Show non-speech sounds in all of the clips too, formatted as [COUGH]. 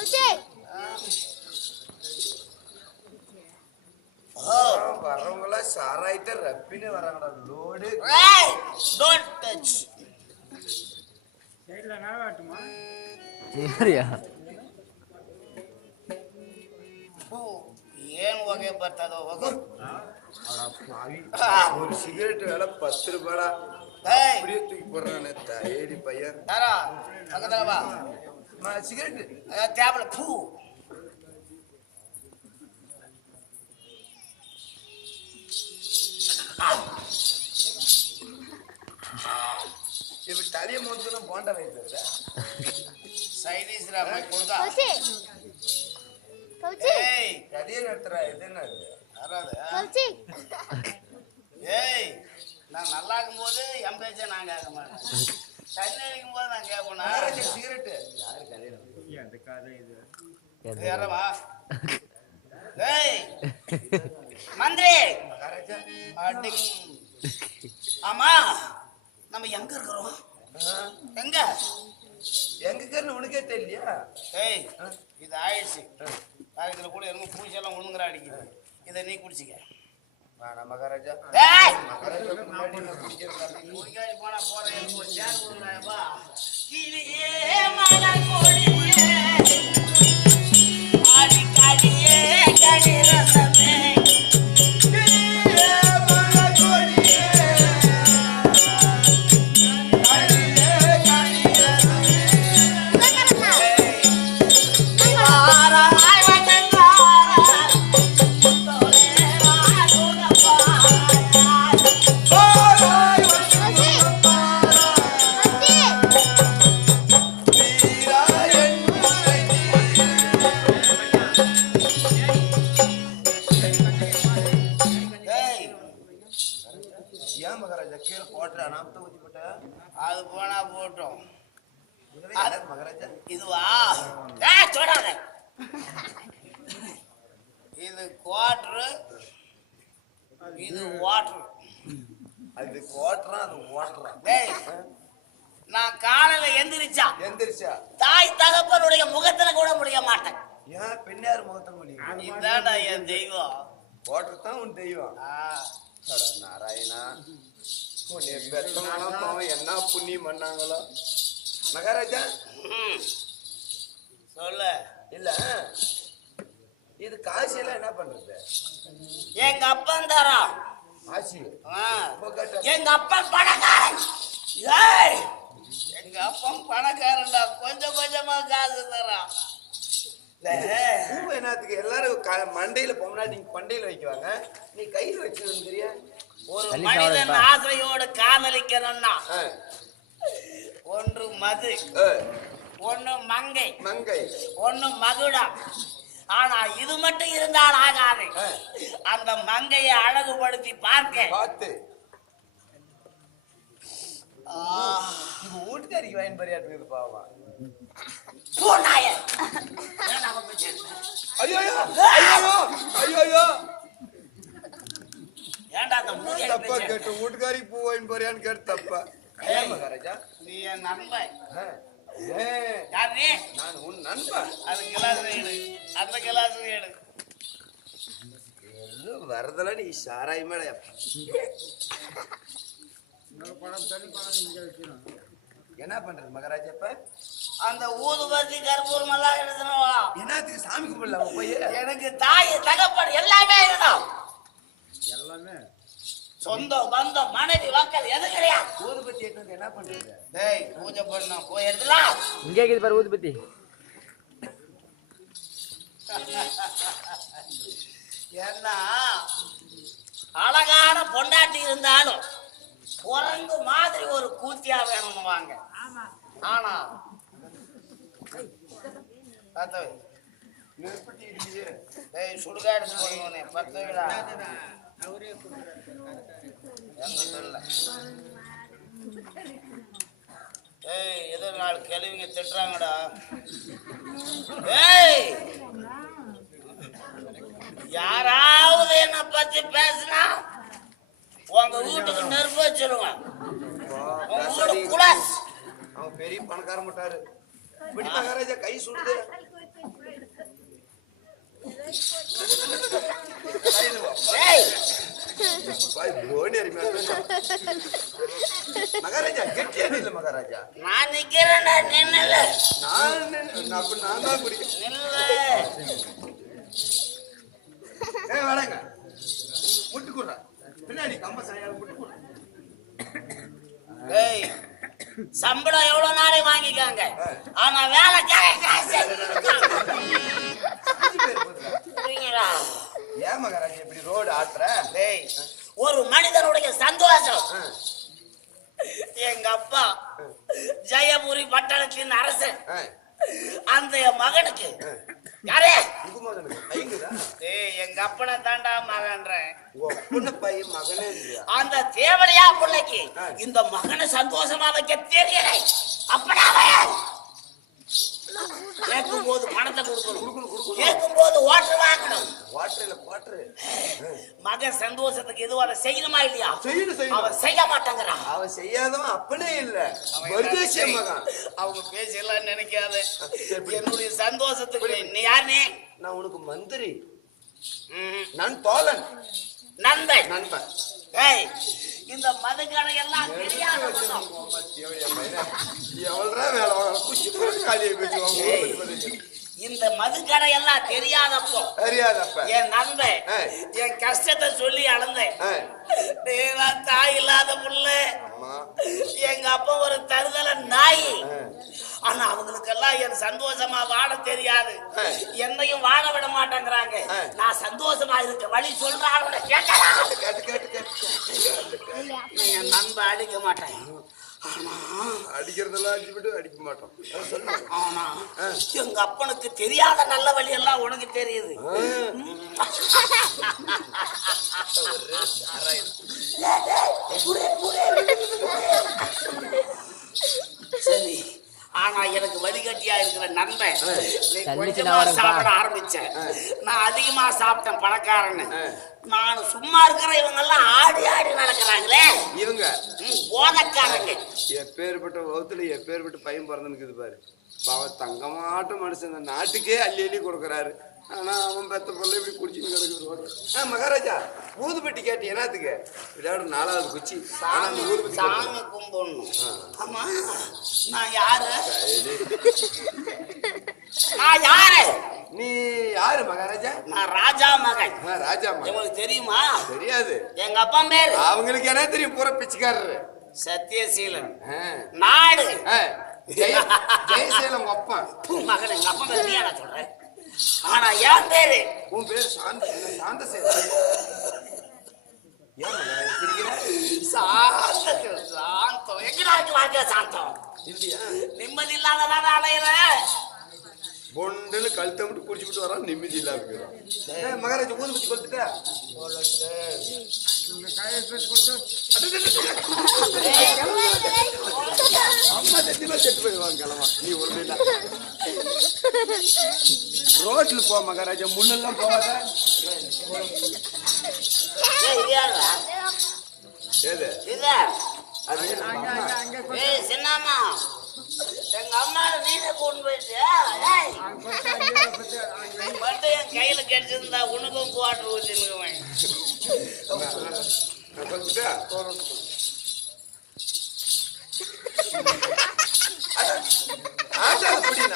বলছে வரவங்கள சாராயிட்ட ரப்பின்னு வராங்கடா லோடு டோன்ட் டச் சைடுல நாவாட்டுமா சரியா ஓ ஏன் வகை பார்த்ததோ வகை ஒரு சிகரெட் வேலை பத்து ரூபாடா அப்படியே தூக்கி போடுறானே தயடி பையன் பக்கத்துல வா சிகரெட் தேவையில்ல பூ இப்ப தலைய முடிச்சுலாம் போண்ட வைத்தது சைனீஸ் ராமாய் கொடுத்தா ஏய் கதைய நடத்துறா இது என்ன வராது? ஏய் நான் நல்லா இருக்கும்போது எம்பேச்சே நாங்க ஆக மாட்டேன் தண்ணி அடிக்கும் போது நான் கேட்பேனா? மகாராஜா சிகரெட் யாரவா ஏய் மந்திரி. மகாராஜா அடி. ஆமா நம்ம எங்க இருக்கிறோம்? எங்க? எங்க உனக்கே தெரியலையா? ஏய் இது ஆயிடுச்சு. கூட என்னமோ பூச்செல்லாம் ஒழுங்குற அடிக்குது. இதை நீ குடிச்சிக்க. மகாராஜா போனா போறேன் இது குவாட்ரு இது வாட்ரு அது கோட்டுறான் அது ஓட்டுறான் டேய் நான் காலையில எந்திரிச்சா எந்திரிச்சா. தாய் தகப்பனுடைய முகத்துல கூட முடிய மாட்டேன். ஏன்? பெண்ணார் முகத்தை முடியும்? இதாண்டா என் தெய்வம். ஓட்டுறதான் உன் தெய்வம். நாராயணா உன்னை பெத்தவங்களாம் பாவம் என்ன புண்ணியம் பண்ணாங்களோ? மகாராஜா. சொல்லு. இல்ல. இது காசு எல்லாம் என்ன பண்றது? எங்க அப்பன் தரான் காசு. எங்க அப்பன் பணக்காரன். ஏய் எங்க அப்பன் பணக்காரன்டா. கொஞ்சம் கொஞ்சமா காசு தரான் டேய், பூ என்னத்துக்கு? எல்லாரும் க- மண்டையில பொம்னாடி நீங்க பண்டையில வைக்குவாங்க. நீ கையில வச்சிருக்கிறிய ஒரு மனிதன். ஆசையோடு காதலிக்கணும்னா ஒன்று மது. ஒண்ணு மங்கை. மங்கை. ஒண்ணு மகுடம் ஆனா இது மட்டும் இருந்தால் ஆகாது. அந்த மங்கையை அழகுபடுத்தி பார்க்க. பார்த்து. வீட்டுக்காரிக்கு வாங்கி பரியாட்டு நம்ம பேச்சு? ஐயோ ஐயோ ஐயோ ஏன்டா அந்த தப்பா? கேட்டு வீட்டுக்காரிக்கு பூ வாங்கி போறியான்னு கேட்டு தப்பா. ஏன் மகாராஜா நீ என் நண்பன். யார் நீ நான் உன் நண்பன். அது கிளாஸ் அந்த கிளாஸ் எடு வரதெல்லாம் நீ சாராய் மேல என்ன பண்றது மகாராஜா இப்ப அந்த ஊதுபத்தி கற்பூரம் எல்லாம் எடுத்துனவா? என்னத்துக்கு சாமி கும்பிடலாம போய்? எனக்கு தாய் தகப்பன் எல்லாமே இருக்கணும் சொந்தம் பந்தம் மனைவி மக்கள் எது கிடையாது ஊதுபத்தி என்ன பண்றது? டேய் பூஜை பண்ண போய் எடுத்துலாம் இங்கே இருக்குது பாரு ஊதுபத்தி. ஏன்னா அழகான பொண்டாட்டி இருந்தாலும் குரங்கு மாதிரி ஒரு கூத்தியா வேணும்னு வாங்க. ஆனா சுடுகாடு பத்து சொல்ல ஏய் ஏதோ நாலு திட்டுறாங்கடா. ஏய்! யாராவது என்ன பத்தி பேசினா உங்க வீட்டுக்கு நெருப்பு வச்சிருவேன் அடி. குலாஸ். அவன் பெரிய பணக்கார முட்டாரு இப்படி மகாராஜா கை சுடுது மகாராஜா இல்ல மகாராஜா. நான் நிக்கிறேன்டா நின்னல. நான் அப்ப நான் தான் குடிக்கிறேன் நில்லு. ஏய் வடங்க முட்டு குடுறா. பின்னாடி கம்ப சாயால முட்டு குடுறா. ஏய் சம்பளம் எவ்வளவு நாளை வாங்கிக்காங்க. ஆனா காசு. புரியுங்களா? ஏன் மகாராஜா இப்படி ரோடு ஆட்டுற? டேய் ஒரு மனிதனுடைய சந்தோஷம். எங்க அப்பா ஜெயபுரி பட்டணத்தின் அரசன். ஆ. அந்த மகனுக்கு. யாரே? எங்க அப்பனை தாண்டா மகன்றேன் அந்த தேவரையா பிள்ளைக்கு. இந்த மகனை சந்தோஷமா வைக்க தெரியலை. அப்படா கேட்கும் போது பணத்தை கொடுக்கணும். கேட்கும் போது வாங்கணும். வாட்டர். மகன் சந்தோஷத்துக்கு எதுவும் அதை செய்யணுமா இல்லையா? செய்யணும் செய்யணும். அவன் செய்ய மாட்டேங்கிறான். அவன் செய்யாதவன் அப்பனே இல்ல. பரதேசிய மகன். அவங்க பேசலாம் நினைக்காத. என்னுடைய சந்தோஷத்துக்கு நீ யாருனே நான் உனக்கு மந்திரி. நான் தோழன் நண்பன். நண்பன். ஏய் இந்த மதுக்கடை எல்லாம் தெரியாத. எவ்வளோ வேலை காலியை பேசுவாங்க இந்த மதுக்கடை எல்லாம் தெரியாதப்போ. அறியாதப்ப என் நண்பன். என் கஷ்டத்தை சொல்லி டேய், நான் தாய் இல்லாத புள்ள. எங்க அப்பா ஒரு தருதல நாய். ஆனா அவங்களுக்கெல்லாம் என் சந்தோஷமா வாழ தெரியாது. என்னையும் வாழ விட மாட்டேங்கிறாங்க. நான் சந்தோஷமா இருக்க வழி சொல்றாங்க என் நண்பன் அடிக்க மாட்டேன். அடிக்கிறதெல்லாம் அடிச்சு விட்டு அடிக்க மாட்டோம். அது சொல்லு ஆனா ஆ. எங்க அப்பனுக்கு தெரியாத நல்ல வழி எல்லாம் உனக்கு தெரியுது. ஆனா எனக்கு வடிகட்டியா இருக்கிற நண்பன் கொஞ்சமா சாப்பிட ஆரம்பிச்சேன். நான் அதிகமா சாப்பிட்டேன் பணக்காரன்னு. நான் சும்மா இருக்கிற இவங்க எல்லாம் ஆடி ஆடி நடக்கிறாங்களே இவங்க. போதைக்காரங்க. எப்பேற்பட்ட வகுத்துல எப்பேற்பட்ட பையன் பிறந்துனுக்குது பாரு. பாவம் தங்கமாட்ட மனுஷன் நாட்டுக்கே அள்ளி அள்ளி கொடுக்குறாரு. ஆனா அவன் பெத்த பொருளை இப்படி குடிச்சுன்னு கிடக்குது ரோட்ல. ஆ மகாராஜா ஊதுபட்டி கேட்டு என்னத்துக்கு? விளையாடு நாலாவது குச்சி. சாமி கொடுக்கணும். கும்பிடணும். ஆமா. நான் யாரு. நான் யாரு? நீ யாரு மகாராஜா? நான் ராஜா மகன். ராஜா மகன். உங்களுக்கு தெரியுமா? தெரியாது. எங்க அப்பா பேரு? அவங்களுக்கு என்ன தெரியும்? பூரா பிச்சைக்காரரு. சத்யசீலன். ஆ. நாடு. ஜெயசீலம் அப்பா. மகன் எங்க அப்பா பேரு நீ சொல்றேன். ஆனா என் பேரு? உன் பேர் சாந்த சாந்த ஏன் சாந்தம் சாந்தம். எங்கடா இருக்கு வாழ்க்கை சாந்தம்? இல்லையா? நிம்மதி இல்லாததான அலையிறேன் பொண்டுன்னு கழுத்தை மட்டும் குடிச்சுட்டு வரான் நிம்மதி இல்லாம. ஏய், மகாராஜா ஊதுபத்தி கொடுத்துட்டா அம்மா சத்தியமா செத்து போயிடுவாங்க கிளம்பா நீ இல்ல ரோட்ல போ மகாராஜா முள்ளெல்லாம் போவாத? ஏது சின்னம்மா எங்க அம்மா நீனே கொண்டு மட்டும் என் கையில கிடைச்சிருந்தா உனக்கும் குவாட்டர் ஊத்தினுக்குவேன் நான் கொடுத்துட்டா ஆட்டா புரியல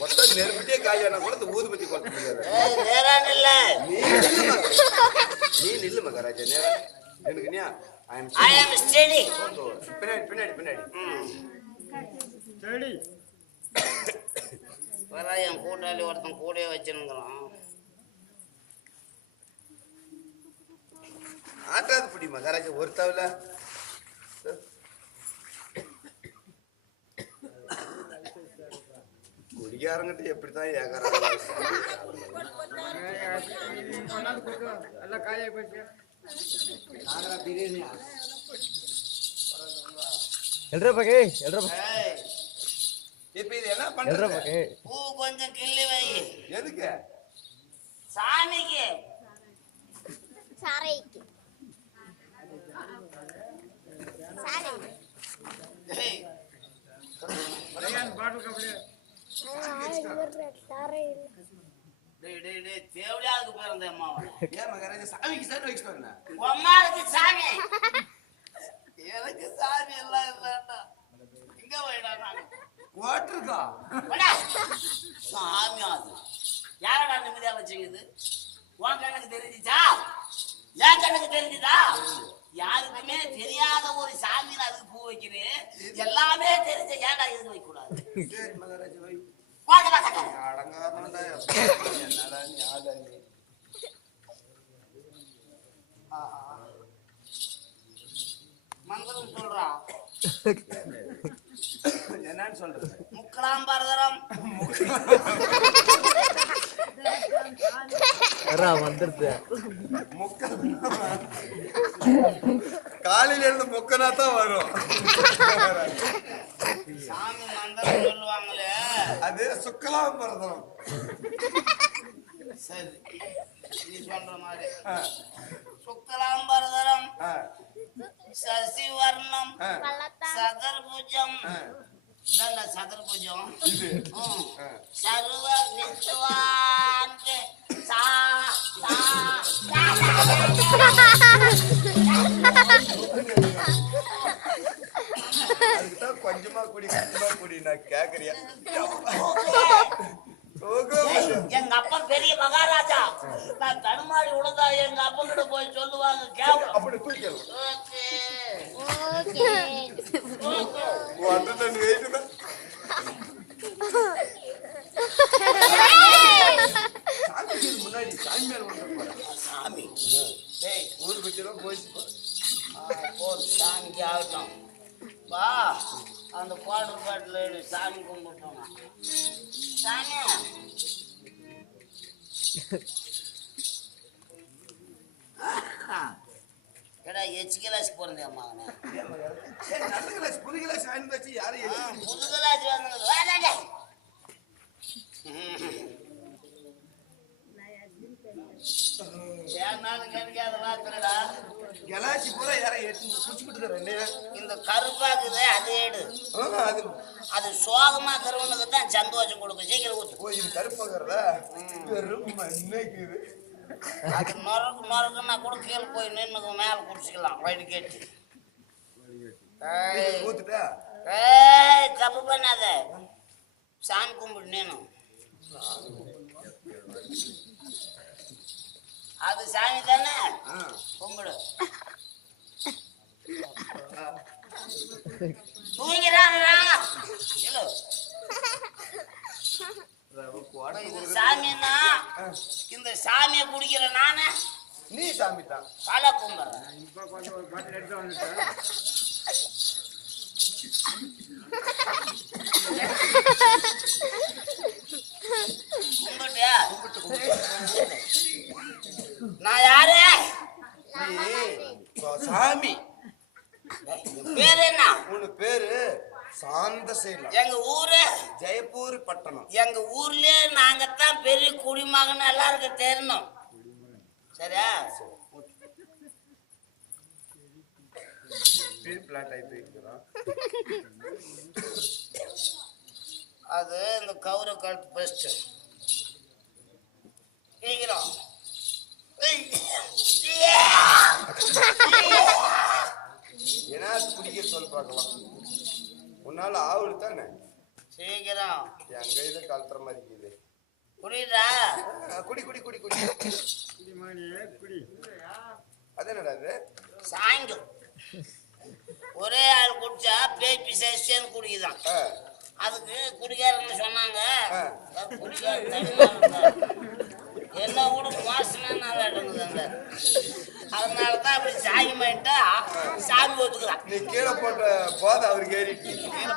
மொத்தம் நெருப்பிட்டே காயான கூட இந்த ஊதுபத்தி கொடுக்க முடியாது ஏய் நேரான் இல்ல நீ நில்லு மகா- நீ நில்லு மகாராஜா நேரா எனக்கு நீ ஐ அம் ஸ்டடி பின்னாடி பின்னாடி பின்னாடி வர என் கூட்டாளி ஒருத்தன் கூடயே வச்சுனுங்கிறான் ஆட்டாது பிடி மகாராஜா ஒரு தவில. குடிகாரங்கிட்ட எப்படித்தான் ஏகாரம்? ఎల్రపకి ఎల్రపకి இப்ப இது என்ன பண்றது பூ கொஞ்சம் கிள்ளி வை எதுக்கு சாமிக்கு சாரைக்கு சாரை பாட்டில் கப்பலே சாரை இல்லை தேவடியாவுக்கு பிறந்த அம்மாவை ஏன் மகாராஜா சாமிக்கு சார் வைக்க சொன்ன அம்மாவுக்கு சாமி. எனக்கு சாமி எல்லாம் இல்லைன்னா எங்க போயிடா ஓட்டிருக்கா. சாமி அது. யாரடா நிம்மதியா வச்சுக்குது உன் கண்ணுக்கு தெரிஞ்சுச்சா? என் கண்ணுக்கு தெரிஞ்சுதா? யாருக்குமே தெரியாத ஒரு சாமி அதுக்கு பூ வைக்கிறேன். எல்லாமே தெரிஞ்ச ஏன்டா இதுக்கு வைக்க கூடாது சரி மகாராஜா என்னடா நீ ஆளா நீ மந்திரம் என்னன்னு சொல்றது முக்கலாம் பரதரம் வர்றா வந்துருது முக்க காலையில இருந்து முக்கனா தான் வரும். சாமி மந்திரம் சொல்லுவாங்களே. அது சுக்கலாம் பரதம் சரி. நீ சொல்ற மாதிரி. சுக்கலாம் பரதரம் சசிவர்ணம். சதுர்புஜம். நல்ல சதுர்புஜம். சர்வ வித்வான்கு சா சா. [LAUGHS] அதுக்குதான் கொஞ்சமா குடி கொஞ்சமா குடி நான் கேக்குறியா எங்க அப்பா பெரிய மகாராஜா. நான் தடுமாறி எங்க அப்பா கிட்ட போய் சொல்லுவாங்க கேவலம். அப்படி ஓகே. ஓகே. தண்ணி எடு சாமி கும்பிட்டோம் சாமி. கடா எச்சு கிளாஸ் அம்மா நல்ல கிளாஸ் புது கிளாஸ் வாங்கி வச்சு யாரும் புது கிளாஸ் வந்து வா, டேய், டேய். ஏன்னாலும் கிடைக்காத ராத்திரடா கிளாசி பூரா யாரும் எடுத்து குடிச்சுக்கிட்டு இந்த கருப்பாக்குதே அது எடு அது அது சோகமா கருவனுக்கு தான் சந்தோஷம் கொடுக்கும். சீக்கிரம் ஊத்து. ஓ இது கருப்பாகிறதா? வெறும் மண்ணைக்குது. அது நொறுக்கு நொறுக்குன்னா கூட கீழே போய் நின்னுக்கு மேல குடிச்சுக்கலாம். வயிறு கேட்டு. ஊத்துட்டா? ஏய் தப்பு பண்ணாத. சாமி கும்பிடு நீனும் அது சாமி தானே? கும்பிடு. தூங்கிறாங்களா சாமின்னா இந்த சாமியை குடிக்கிற நானே. நீ சாமி தான். கும்பிட்டியா? நான் யாரு? சாமி. பேர் என்ன உன் பேரு சாந்த சைலம் எங்க ஊரு? ஜெயப்பூர் பட்டணம். எங்க ஊர்லயே நாங்க தான் பெரிய குடிமகன் எல்லாருக்கும் தெரியணும் சரியா? அது இந்த கௌர கழுத்து பெஸ்ட் சீக்கிரம் ஏன்னா குடிக்க சொல்லி பார்க்கலாம்? உன்னால ஆவல் தானே? சீக்கிரம். என் கையில கலத்துற மாதிரி இருக்குது. குடிடா ஆ, குடி குடி குடி குடி. அது என்னடா அது சாயங்கம் ஒரே ஆள் குடிச்சா பேய் பிசேன்னு குடிக்குதான். அதுக்கு குடிக்காரன்னு சொன்னாங்க. அது குடிக்கார. என்ன கூட வாசனை நல்லா இருக்குதுங்க அதனால தான் அப்படி சாயமாயிட்டா சாமி ஒத்துக்கிறான் நீ கீழே போட்ட போதை அவருக்கு ஏறிட்டு கீழே